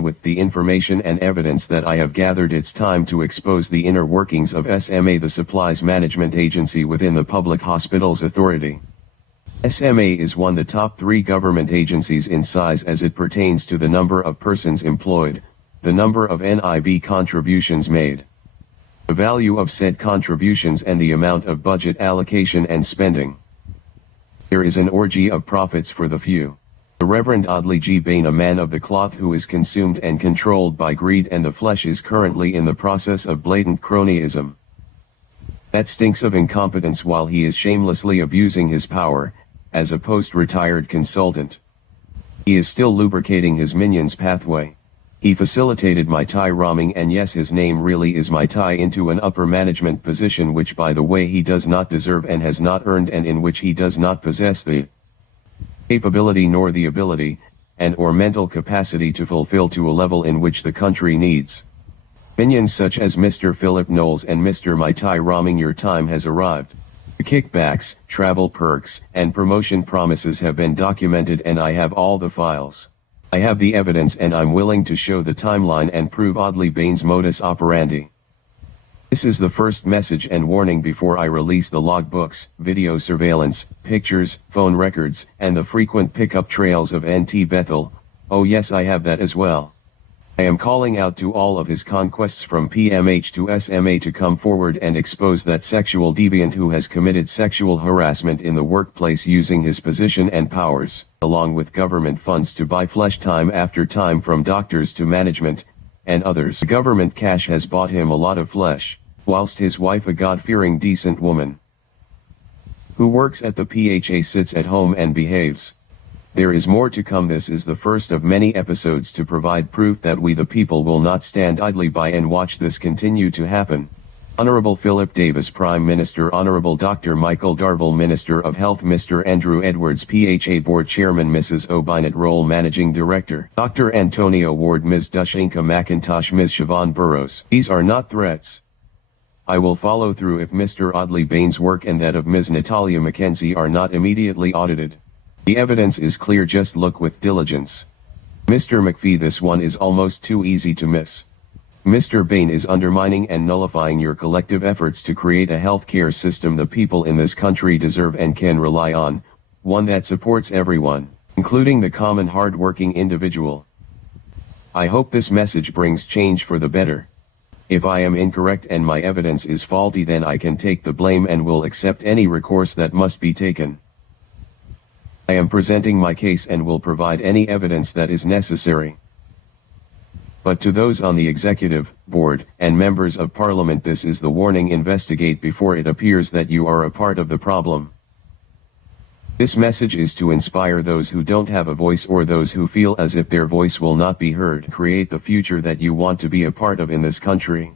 With the information and evidence that I have gathered, it's time to expose the inner workings of SMA, the supplies management agency within the Public Hospitals Authority. SMA is one of the top 3 government agencies in size as it pertains to the number of persons employed, the number of NIB contributions made, the value of said contributions, and the amount of budget allocation and spending. There is an orgy of profits for the few. The Reverend Audley G. Bain, a man of the cloth who is consumed and controlled by greed and the flesh, is currently in the process of blatant cronyism. That stinks of incompetence while he is shamelessly abusing his power, as a post-retired consultant. He is still lubricating his minion's pathway. He facilitated my tie ramming, and yes, his name really is my tie into an upper management position, which by the way he does not deserve and has not earned, and in which he does not possess the capability nor the ability, and or mental capacity to fulfill to a level in which the country needs. Minions such as Mr. Philip Knowles and Mr. My Tie Ramming, your time has arrived. The kickbacks, travel perks, and promotion promises have been documented, and I have all the files. I have the evidence, and I'm willing to show the timeline and prove Audley Bain's modus operandi. This is the first message and warning before I release the logbooks, video surveillance, pictures, phone records, and the frequent pickup trails of NT Bethel. Oh yes, I have that as well. I am calling out to all of his conquests from PMH to SMA to come forward and expose that sexual deviant who has committed sexual harassment in the workplace using his position and powers, along with government funds, to buy flesh time after time from doctors to management, and others. The government cash has bought him a lot of flesh, whilst his wife, a God-fearing decent woman who works at the PHA, sits at home and behaves. There is more to come. This is the first of many episodes to provide proof that we the people will not stand idly by and watch this continue to happen. Honorable Philip Davis, Prime Minister. Honorable Dr. Michael Darville, Minister of Health. Mr. Andrew Edwards, PHA Board Chairman. Mrs. O'Bynett Roll, Managing Director. Dr. Antonio Ward, Ms. Dushinka McIntosh, Ms. Siobhan Burrows. These are not threats. I will follow through if Mr. Audley Bain's work and that of Ms. Natalia Mackenzie are not immediately audited. The evidence is clear, just look with diligence. Mr. McPhee, this one is almost too easy to miss. Mr. Bain is undermining and nullifying your collective efforts to create a health care system the people in this country deserve and can rely on, one that supports everyone, including the common hard-working individual. I hope this message brings change for the better. If I am incorrect and my evidence is faulty, then I can take the blame and will accept any recourse that must be taken. I am presenting my case and will provide any evidence that is necessary. But to those on the executive, board, and members of parliament, this is the warning: investigate before it appears that you are a part of the problem. This message is to inspire those who don't have a voice or those who feel as if their voice will not be heard. Create the future that you want to be a part of in this country.